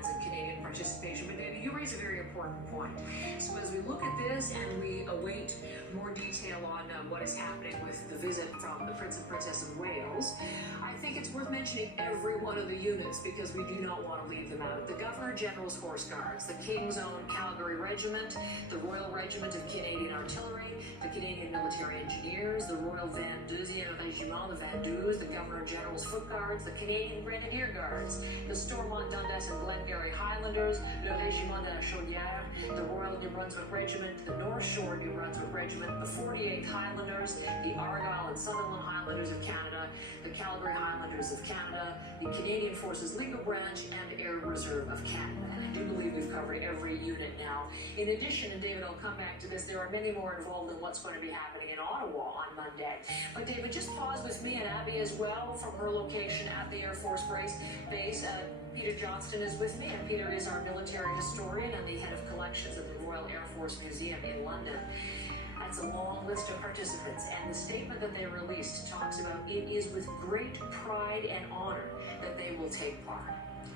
plans and Canadian participation. But David, you raise a very important point. So as we look at this and we await more detail on what is happening with the visit from the Prince and Princess of Wales, I think it's worth mentioning every one of the units because we do not want to leave them out. The Governor General's Horse Guards, the King's Own Calgary Regiment, the Royal Regiment of Canadian Artillery, the Canadian Military Engineers, the Royal 22e Régiment, the Vandues, the Governor General's Foot Guards, the Canadian Grenadier Guards, the Stormont, Dundas and Glengarry Highlanders, le Régiment de la Chaudière, the Royal New Brunswick Regiment, the North Shore New Brunswick Regiment, the 48th Highlanders, the Argyll and Sutherland Highlanders of Canada, the Calgary Highlanders of Canada, the Canadian Forces Legal Branch, and Air Reserve of Canada. And I do believe we've covered every unit now. In addition, and David, I'll come back to this, there are many more involved in what's going to be happening in Ottawa on Monday. But David, just pause with me and Abby as well from her location at the Air Force Base. Peter Johnston is with me, and Peter is our military historian and the head of collections at the Royal Air Force Museum in London. That's a long list of participants, and the statement that they released talks about it is with great pride and honor that they will take part.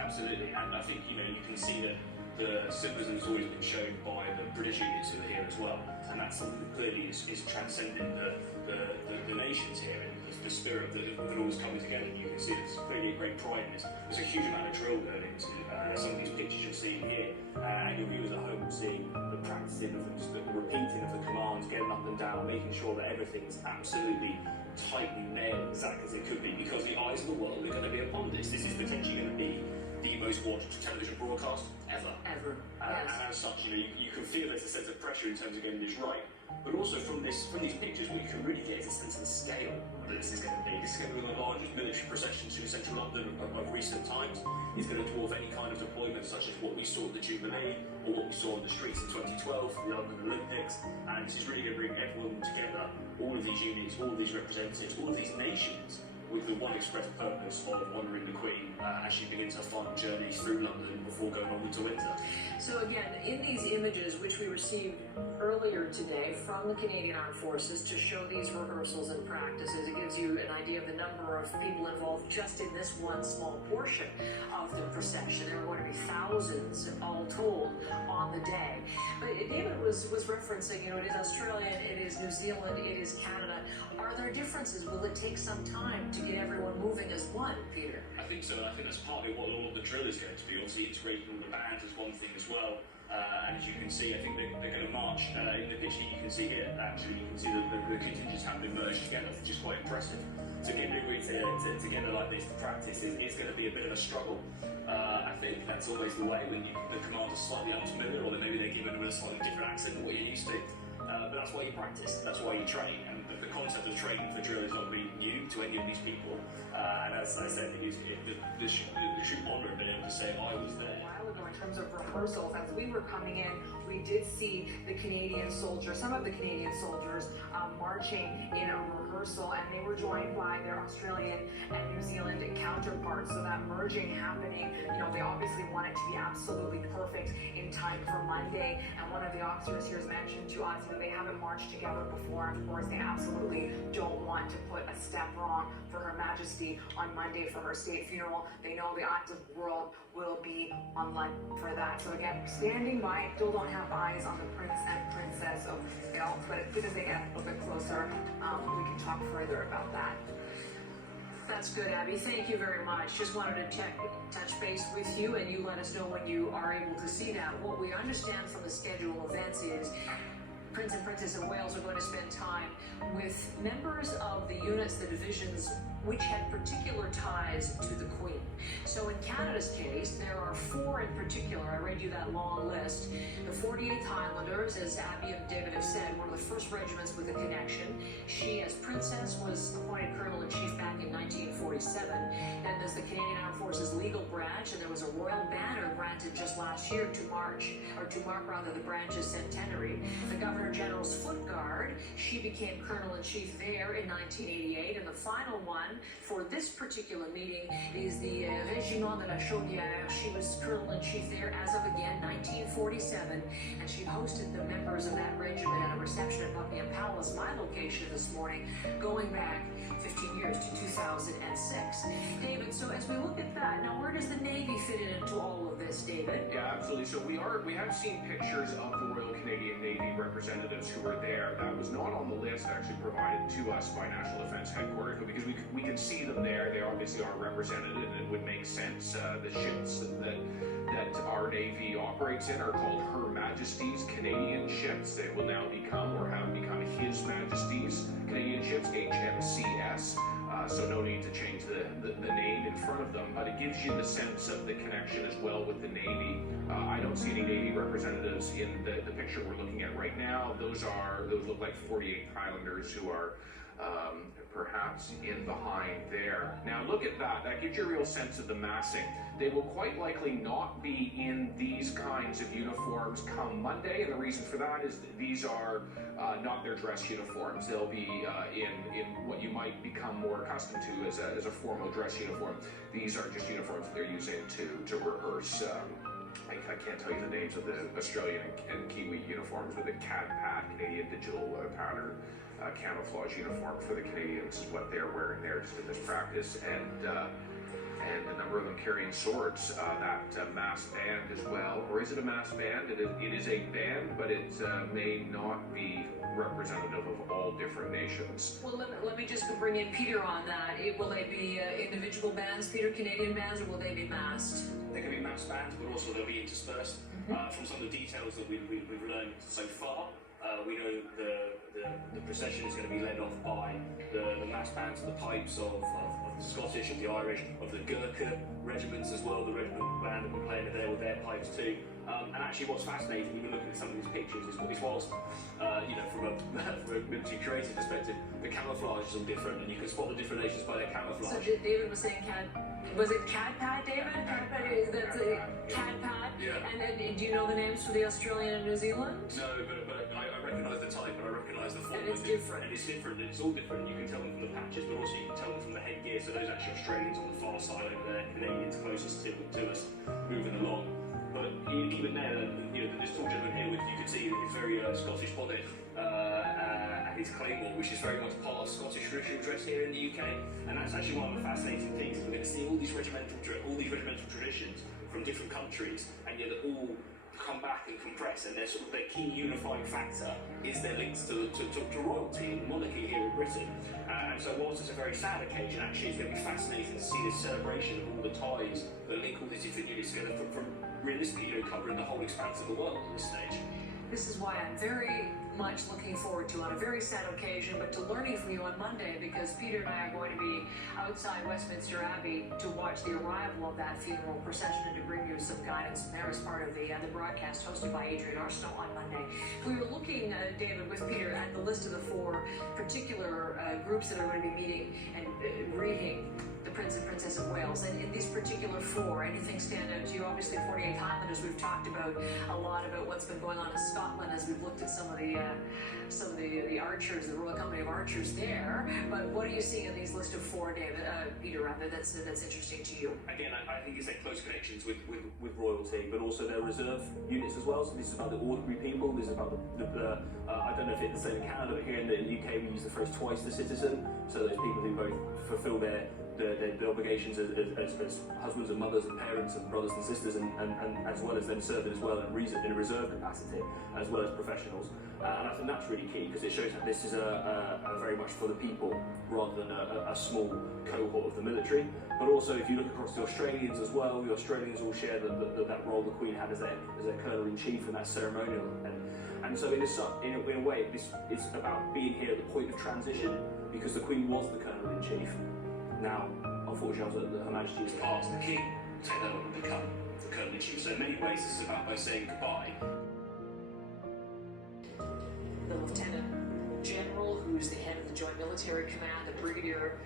Absolutely, and I think, you can see that the symbolism has always been shown by the British units who are here as well, and that's something that clearly is transcending the nations here, and the spirit that all is coming together. You can see there's clearly a great pride in this. There's a huge amount of drill going into some of these pictures you're seeing here, and your viewers at home will see the practicing of the repeating of the commands, getting up and down, making sure that everything's absolutely tightly nailed exactly as it could be, because the eyes of the world are going to be upon this. This is potentially going to be the most watched television broadcast ever. Yes. And as such, you can feel there's a sense of pressure in terms of getting this right. But also from these pictures, what you can really get is a sense of the scale that this is going to be. This is going to be one of the largest military processions through central London of recent times. It's going to dwarf any kind of deployment such as what we saw at the Jubilee or what we saw on the streets in 2012, the London Olympics. And this is really going to bring everyone together, all of these units, all of these representatives, all of these nations, with the one express purpose of honouring the Queen as she begins her final journey through London before going on to Windsor. So again, in these images which we received earlier today from the Canadian Armed Forces to show these rehearsals and practices, it gives you an idea of the number of people involved just in this one small portion of the procession. There are going to be thousands all told on the day. But David was referencing, it is Australia, it is New Zealand, it is Canada. Are there differences? Will it take some time to get everyone moving as one, Peter? I think so, and I think that's partly what all of the drill is going to be. Obviously, integrating all the bands is one thing as well. And as you can see, I think they're going to march. In the picture you can see here, actually, you can see that the contingents have been merged together, which is quite impressive. To get everybody together like this to practice is going to be a bit of a struggle. I think that's always the way when the commands are slightly unfamiliar, or maybe they're given with a slightly different accent than what you're used to. But that's why you practice, that's why you train, and the concept of training for drill is not really new to any of these people. And as I said, they should honour being able to say, I was there. A while ago, in terms of rehearsals, as we were coming in, we did see the Canadian soldiers, some of the Canadian soldiers marching in a rehearsal, and they were joined by their Australian and New Zealand counterparts. So that merging happening, they obviously want it to be absolutely perfect in time for Monday. And one of the officers here has mentioned to us, they haven't marched together before. Of course, they absolutely don't want to put a step wrong for Her Majesty on Monday for her state funeral. They know the active world will be online for that. So again, standing by, still don't have eyes on the Prince and Princess of Wales, but as soon as they get a little bit closer, we can talk further about that. That's good, Abby. Thank you very much. Just wanted to touch base with you, and you let us know when you are able to see that. What we understand from the schedule of events is Prince and Princess of Wales are going to spend time with members of the units, the divisions, which had particular ties to the Queen. So in Canada's case, there are 4 in particular. I read you that long list. The 48th Highlanders, as Abby and David have said, one of the first regiments with a connection. She, as Princess, was appointed Colonel-in-Chief back in 1947. Then there's the Canadian Armed Forces Legal Branch, and there was a Royal Banner granted just last year to mark the branch's centenary. The Governor General's Foot Guard, she became Colonel-in-Chief there in 1988, and the final one for this particular meeting is the Régiment de la Chaudière. She was Colonel-in-Chief there as of, again, 1947, and she hosted the members of that regiment at a reception at Buckingham Palace, my location this morning, going back 15 years to 2006. David, so as as we look at that, now where does the Navy fit into all of this, David? Yeah, absolutely. So we have seen pictures of the Royal Canadian Navy representatives who were there. That was not on the list actually provided to us by National Defence Headquarters, but because we can see them there, they obviously are represented, and it would make sense. The ships that our Navy operates in are called Her Majesty's Canadian ships. They will now become, or have become, His Majesty's Canadian ships, HMCS. So no need to change the name in front of them, but it gives you the sense of the connection as well with the Navy. I don't see any Navy representatives in the picture we're looking at right now. Those look like 48 Highlanders who are perhaps in behind there. Now look at that. That gives you a real sense of the massing. They will quite likely not be in these kinds of uniforms come Monday, and the reason for that is that these are not their dress uniforms. They'll be in what you might become more accustomed to as a formal dress uniform. These are just uniforms that they're using to rehearse. I can't tell you the names of the Australian and Kiwi uniforms, but the CAD-PAT, Canadian Digital Pattern camouflage uniform for the Canadians is what they're wearing there just in this practice, and a number of them carrying swords. That mass band as well, or is it a mass band? It is a band, but it may not be representative of all different nations. Well, let me just bring in Peter on that. Will they be individual bands, Peter, Canadian bands, or will they be massed? They can be mass bands, but also they'll be interspersed. From some of the details that we've learned so far, we know the procession is going to be led off by the mass bands, the pipes of the Scottish, of the Irish, of the Gurkha regiments as well. The regiment band that we're playing there with their pipes too. And actually, what's fascinating, even looking at some of these pictures, is whilst from a military creative perspective, the camouflage is all different, and you can spot the different nations by their camouflage. So David was saying was it CAD-PAT, David? CAD-PAT, that's a CAD-PAT? Yeah. And then, do you know the names for the Australian and New Zealand? No, but I recognise the type, and I recognise the form. And it's different. And it's different, it's all different. You can tell them from the patches, but also you can tell them from the headgear. So those actually Australians on the far side over there, Canadians closest to us, moving along. But even there, this tall gentleman here, you can see his very Scottish bonnet and his claymore, which is very much part of Scottish traditional dress here in the UK. And that's actually one of the fascinating things. We're going to see all these regimental traditions from different countries, and yet they all come back and compress, and their key unifying factor is their links to royalty and monarchy here in Britain. And so whilst it's a very sad occasion, actually it's going to be fascinating to see this celebration of all the ties that link all these different units together from realistically covering the whole expanse of the world at this stage. This is why I'm very much looking forward to, on a very sad occasion, but to learning from you on Monday, because Peter and I are going to be outside Westminster Abbey to watch the arrival of that funeral procession and to bring you some guidance there as part of the broadcast hosted by Adrian Arsenault on Monday. We were looking, David, with Peter at the list of the 4 particular groups that are going to be meeting and greeting the Prince and Princess of Wales. And in these particular 4, anything stand out to you? Obviously 48 Highlanders, we've talked about a lot about what's been going on in Scotland as we've looked at some of the archers, the Royal Company of Archers there. But what are you seeing in these list of 4, David, Peter, rather, that's interesting to you? Again, I think it's their close connections with royalty, but also their reserve units as well. So this is about the ordinary people. This is about I don't know if it's the same in Canada, but here in the UK we use the phrase twice the citizen. So those people who both fulfil their obligations as husbands and mothers and parents and brothers and sisters, and as well as then serving as well in a reserve capacity, as well as professionals. And I think that's really key, because it shows that this is a very much for the people rather than a small cohort of the military. But also, if you look across the Australians as well, the Australians all share that role the Queen had as their Colonel-in-Chief and that ceremonial. And so in a way, it's about being here at the point of transition, because the Queen was the Colonel-in-Chief. Now, unfortunately, Her Majesty's part of the King will take that on and become the Colonel-in-Chief. So in many ways, this is about both saying goodbye. The Lieutenant General, who's the head of the Joint Military Command, the Brigadier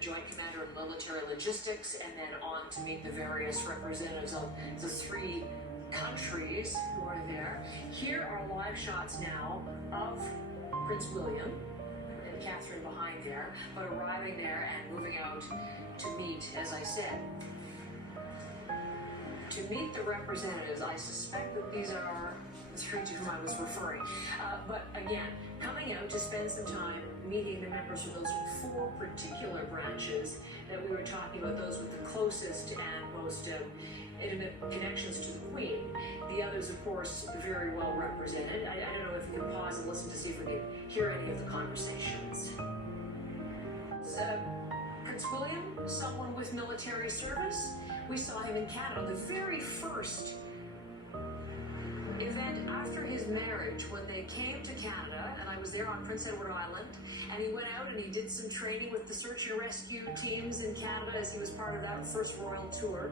Joint Commander of Military Logistics, and then on to meet the various representatives of the 3 countries who are there. Here are live shots now of Prince William and Catherine behind there, but arriving there and moving out to meet, as I said, to meet the representatives. I suspect that these are the 3 to whom I was referring. But again, coming out to spend some time meeting the members from those four particular branches that we were talking about, those with the closest and most intimate connections to the Queen. The others, of course, very well represented. I don't know if you can pause and listen to see if we can hear any of the conversations. Prince William, someone with military service. We saw him in Canada, the very first event after his marriage, when they came to Canada, and I was there on Prince Edward Island, and he went out and he did some training with the search and rescue teams in Canada as he was part of that first royal tour.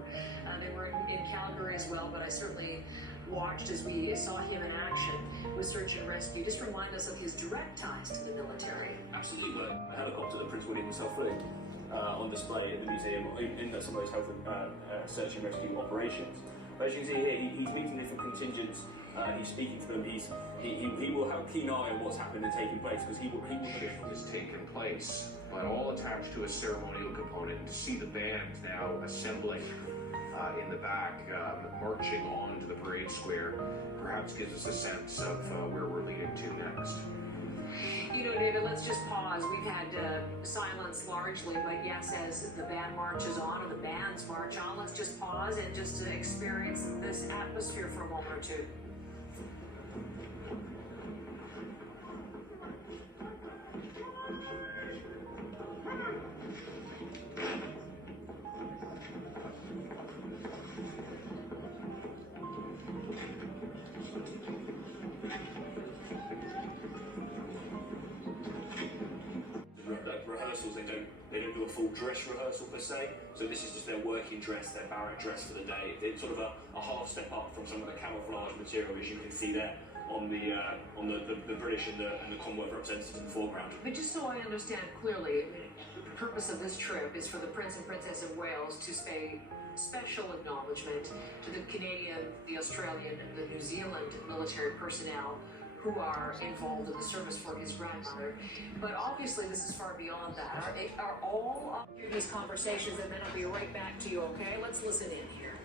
They were in Calgary as well, but I certainly watched as we saw him in action with search and rescue. Just remind us of his direct ties to the military. Absolutely, but a helicopter that Prince William himself flew on display at the museum in some of those health and search and rescue operations. But as you can see here, he's meeting different contingents. He's speaking to them. He will have a keen eye on what's happening and taking place, because he will. Shift has taken place, but all attached to a ceremonial component. And to see the band now assembling in the back, marching on to the parade square, perhaps gives us a sense of where we're leading to next. You know, David, let's just pause. We've had silence largely, but yes, as the band marches on, or the bands march on, let's just pause and just experience this atmosphere for a moment or two. Rehearsals, they don't do a full dress rehearsal per se, so this is just their working dress, their barrack dress for the day. It's sort of a half step up from some of the camouflage material, as you can see there on the British and the Commonwealth representatives in the foreground. But just so I understand clearly, the purpose of this trip is for the Prince and Princess of Wales to pay special acknowledgement to the Canadian, the Australian, and the New Zealand military personnel who are involved in the service for his grandmother. But obviously this is far beyond that. Are all of these conversations, and then I'll be right back to you, okay? Let's listen in here.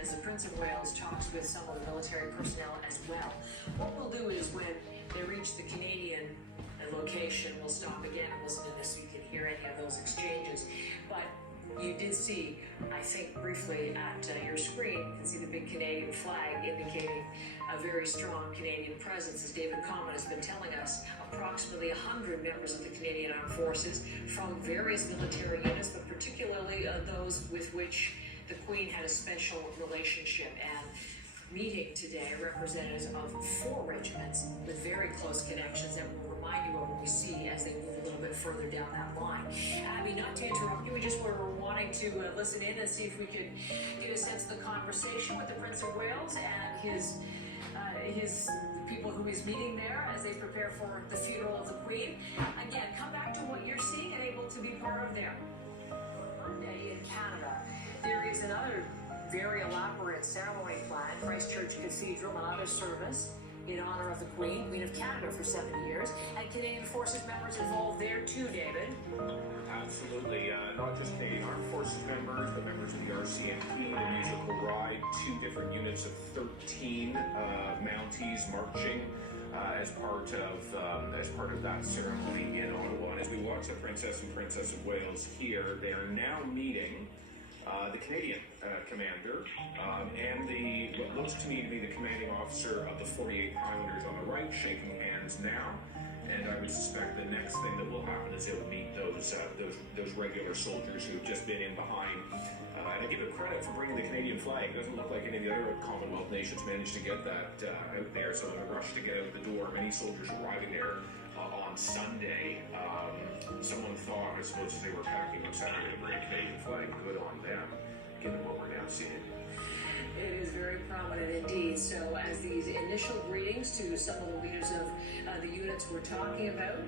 As the Prince of Wales talks with some of the military personnel as well. What we'll do is, when they reach the Canadian location, we'll stop again and listen to this so you can hear any of those exchanges. But you did see, I think briefly at your screen, you can see the big Canadian flag indicating a very strong Canadian presence. As David Common has been telling us, approximately 100 members of the Canadian Armed Forces from various military units, but particularly those with which the Queen had a special relationship, and meeting today representatives of 4 regiments with very close connections that we'll remind you of when we see as they move a little bit further down that line. Abby, not to interrupt you, we just were wanting to listen in and see if we could get a sense of the conversation with the Prince of Wales and his people who he's meeting there as they prepare for the funeral of the Queen. Again, come back to what you're seeing and able to be part of there. Monday in Canada, there is another very elaborate ceremony planned. Christchurch Cathedral, another service in honor of the Queen, Queen of Canada for 70 years, and Canadian Forces members involved there too, David. Absolutely. Not just Canadian Armed Forces members, but members of the RCMP, the musical ride, 2 different units of 13 Mounties marching as part of that ceremony in Ottawa. And as we watch the Princess and Princess of Wales here, they are now meeting the Canadian commander and what looks to me to be the commanding officer of the 48th Highlanders on the right, shaking hands now. And I would suspect the next thing that will happen is they'll meet those regular soldiers who've just been in behind. And I give it credit for bringing the Canadian flag. It doesn't look like any of the other Commonwealth nations managed to get that out there. So in a rush to get out the door, many soldiers arriving there on Sunday. Someone thought, I suppose, as they were packing on Saturday to bring a Canadian flag, good on them, given what we're now seeing. It is very prominent indeed. So as these initial greetings to some of the leaders of the units we're talking about,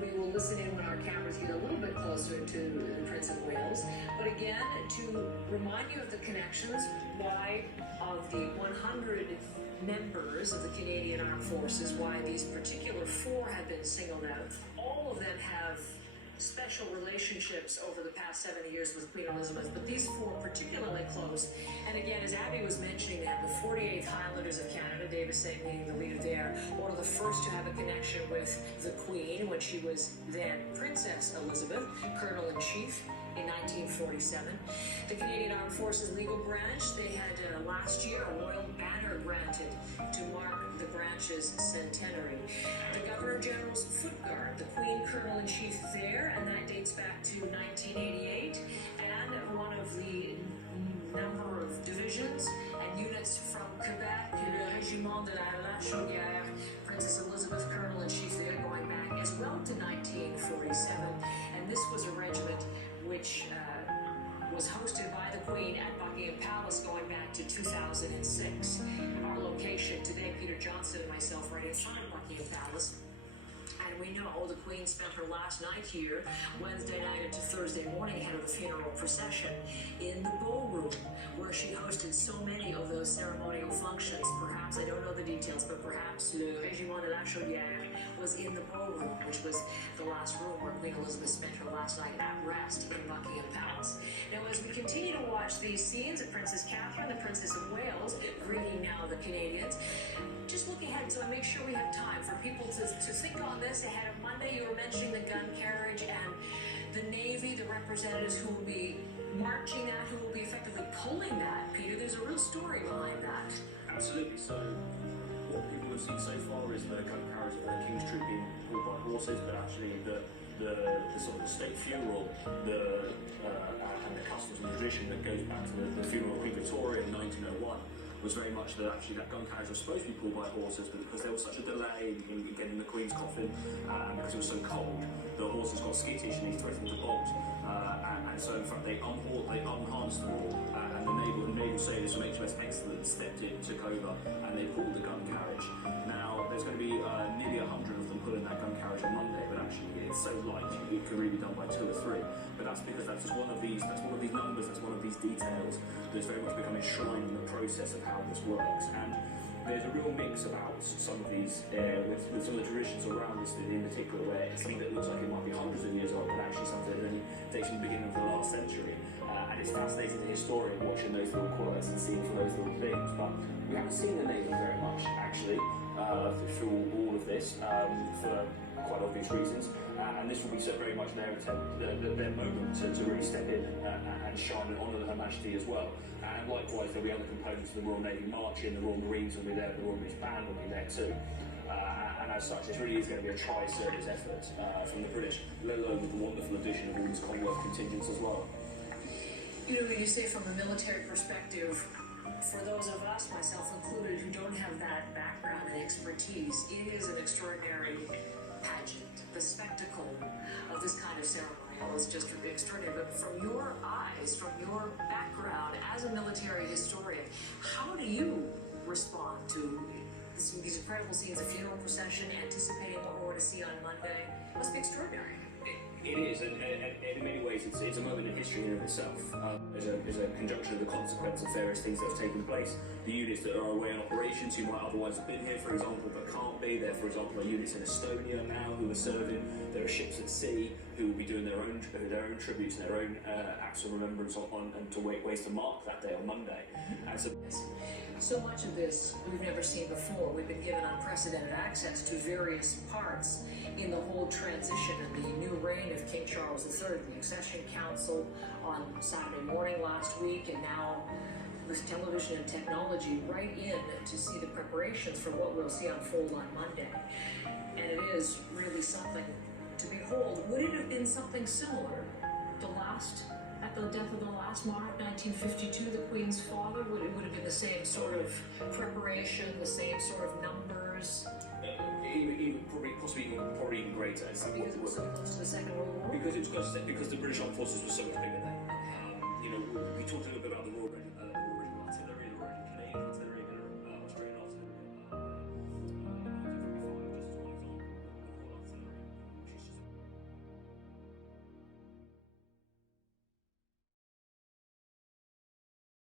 we will listen in when our cameras get a little bit closer to the Prince of Wales. But again, to remind you of the connections, why of the 100 members of the Canadian Armed Forces, why these particular 4 have been singled out. All of them have special relationships over the past 70 years with Queen Elizabeth, but these 4 particularly close. And again, as Abby was mentioning them, the 48th Highlanders of Canada, David saying being the leader there, one of the first to have a connection with the Queen when she was then Princess Elizabeth, Colonel-in-Chief in 1947. The Canadian Armed Forces legal branch, they had last year a royal banner granted to mark the branch's centenary. The Governor General's Foot Guard, the Queen Colonel-in-Chief there, and that dates back to 1988, and one of the number of divisions and units from Quebec, le Régiment de la Chaudière, Princess Elizabeth Colonel-in-Chief there, going back as well to 1947, and this was a regiment which was hosted by the Queen at Buckingham Palace going back to 2006. Our location today, Peter Johnson and myself, right in front of Buckingham Palace. And we know the Queen spent her last night here, Wednesday night into Thursday morning, ahead of the funeral procession, in the ballroom, where she hosted so many of those ceremonial functions. Perhaps, I don't know the details, but perhaps le Régiment de la Chaudière was in the ballroom, which was the last room where Queen Elizabeth spent her last night at rest in Buckingham Palace. Now, as we continue to watch these scenes of Princess Catherine, the Princess of Wales, greeting now the Canadians, just look ahead so I make sure we have time for people to think on this ahead of Monday. You were mentioning the gun carriage and the Navy, the representatives who will be marching that, who will be effectively pulling that. Peter, there's a real story behind that. Absolutely. So what people have seen so far is the gun carriage of the King's Troop being pulled by horses, but actually the sort of the state funeral, and the customs and tradition that goes back to the funeral of Queen Victoria in 1901 was very much that actually that gun carriage was supposed to be pulled by horses, but because there was such a delay in getting the Queen's coffin, and because it was so cold, the horses got skittish and he threatened to bolt. And so in fact they unharnessed them all, and the naval sailors from HMS Excellence stepped in, took over, and they pulled the gun carriage. Now there's going to be nearly 100 of them pulling that gun carriage on Monday, but actually it's so light it could really be done by 2 or 3. But that's because that's just one of these numbers, that's one of these details that's very much become enshrined in the process of how this works. And there's a real mix about some of these, with some of the traditions around this in particular, where it's something that looks like it might be hundreds of years old, but actually something that only dates from the beginning of the last century. And it's fascinating to historian watching those little quirks and seeing for those little things. But we haven't seen the Navy very much, actually, through all of this, for quite obvious reasons. And this will be so very much their attempt, their moment to really step in and shine and honour Her Majesty as well. And likewise, there'll be other components of the Royal Navy marching, the Royal Marines will be there, the Royal Marines Band will be there too. And as such, this really is going to be a tri-service effort from the British, let alone with the wonderful addition of all these Commonwealth contingents as well. You know, you say from a military perspective, for those of us, myself included, who don't have that background and expertise, it is an extraordinary pageant. The spectacle of this kind of ceremonial is just extraordinary. But from your eyes, from your background as a military historian, how do you respond to these incredible scenes, a funeral procession, anticipating what we're going to see on Monday? It must be extraordinary. It is, and in many ways, it's a moment in history in and of itself. As a conjunction of the consequence of various things that have taken place. The units that are away on operations who might otherwise have been here, for example, but can't be. There, for example, are units in Estonia now who are serving. There are ships at sea who will be doing their own tributes and their own acts of remembrance and to ways to mark that day on Monday. And so much of this we've never seen before. We've been given unprecedented access to various parts in the whole transition and the new reign of King Charles III, the Accession Council on Saturday morning last week, and now with television and technology right in to see the preparations for what we'll see unfold on Monday. And it is really something to behold. Would it have been something similar at the death of the last monarch, 1952, the Queen's father? Would it have been the same sort of preparation, the same sort of numbers? Possibly even greater. Because it was so close to the Second World War? Because the British Armed Forces were so much bigger then. We talked a little bit about the